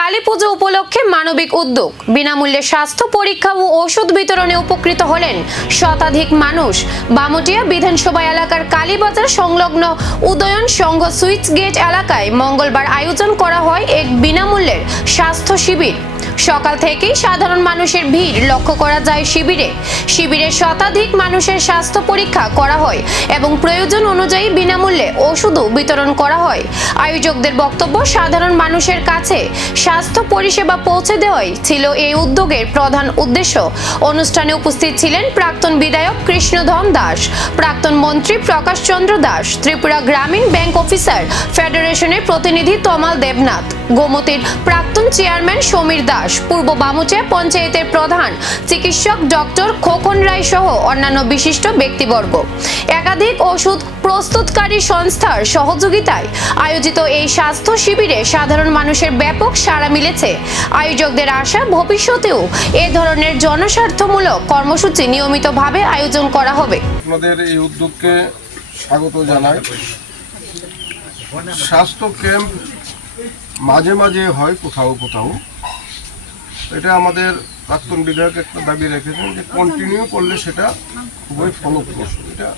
কালী পুজো উপলক্ষে মানবিক উদ্যোগ বিনামূল্যে স্বাস্থ্য পরীক্ষা ও ওষুধ বিতরণে উপকৃত হলেন শতাধিক মানুষ। বামুটিয়া বিধানসভা এলাকার কালীবাজার সংলগ্ন উদয়ন সংঘ সুইচ গেট এলাকায় মঙ্গলবার আয়োজন করা হয় এক বিনামূল্যের স্বাস্থ্য শিবির। সকাল থেকেই সাধারণ মানুষের ভিড় লক্ষ্য করা যায়। শিবিরে শতাধিক মানুষের স্বাস্থ্য পরীক্ষা করা হয় এবং প্রয়োজন অনুযায়ী বিনামূল্যে ওষুধও বিতরণ করা হয়। আয়োজকদের বক্তব্য, সাধারণ মানুষের কাছে স্বাস্থ্য পরিষেবা পৌঁছে দেওয়াই ছিল এই উদ্যোগের প্রধান উদ্দেশ্য। অনুষ্ঠানে উপস্থিত ছিলেন প্রাক্তন বিধায়ক কৃষ্ণধন দাস, প্রাক্তন মন্ত্রী প্রকাশ চন্দ্র দাস, ত্রিপুরা গ্রামীণ ব্যাংক অফিসার ফেডারেশনের প্রতিনিধি তমাল দেবনাথ, গোমতীর প্রাক্তন চেয়ারম্যান সমীর দাস, পূর্ব বামুটিয়া পঞ্চায়েতের প্রধান চিকিৎসক ডক্টর খোকন রায় সহ অন্যান্য বিশিষ্ট ব্যক্তিবর্গ। একাধিক ওষুধ প্রস্তুতকারী সংস্থার সহযোগিতায় আয়োজিত এই স্বাস্থ্য শিবিরে সাধারণ মানুষের ব্যাপক সাড়া মিলেছে। আয়োজকদের আশা, ভবিষ্যতেও এ ধরনের জনস্বার্থমূলক কর্মসূচি নিয়মিতভাবে আয়োজন করা হবে। আপনাদের এই উদ্যোগকে স্বাগত জানাই। স্বাস্থ্য ক্যাম্প মাঝে মাঝে হয় কোথাও কোথাও, এটা আমাদের প্রাক্তন বিধায়ক একটা দাবি রেখেছেন যে কন্টিনিউ করলে সেটা খুবই ফলপ্রসূ। এটা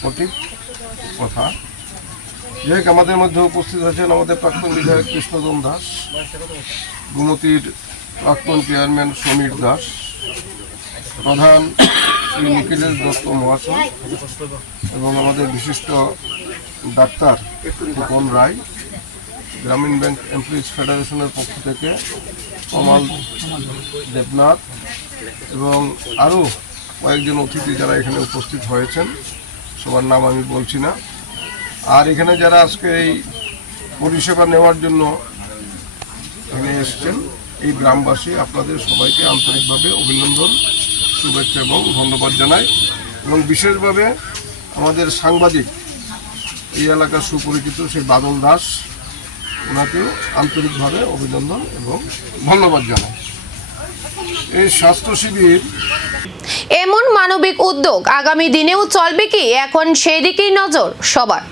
সঠিক কথা। যাই হোক, আমাদের মধ্যে উপস্থিত আছেন আমাদের প্রাক্তন বিধায়ক কৃষ্ণধন দাস, গোমতীর প্রাক্তন চেয়ারম্যান সমীর দাস, প্রধান শ্রী নিখিলেশ দত্ত মহাশয় এবং আমাদের বিশিষ্ট ডাক্তার খোকন রায়, গ্রামীণ ব্যাংক এমপ্লয়িজ ফেডারেশনের পক্ষ থেকে তমাল দেবনাথ এবং আরও কয়েকজন অতিথি যারা এখানে উপস্থিত হয়েছেন, সবার নাম আমি বলছি না। আর এখানে যারা আজকে এই পরিষেবা নেওয়ার জন্য এখানে এসছেন, এই গ্রামবাসী, আপনাদের সবাইকে আন্তরিকভাবে অভিনন্দন, শুভেচ্ছা এবং ধন্যবাদ জানাই। এবং বিশেষভাবে আমাদের সাংবাদিক, এই এলাকার সুপরিচিত সেই বাদল দাস, ওনাকেও আন্তরিকভাবে অভিনন্দন এবং ধন্যবাদ জানাই। এই স্বাস্থ্য শিবির, এমন মানবিক উদ্যোগ আগামী দিনেও চলবে কি, এখন সেদিকেই নজর সবার।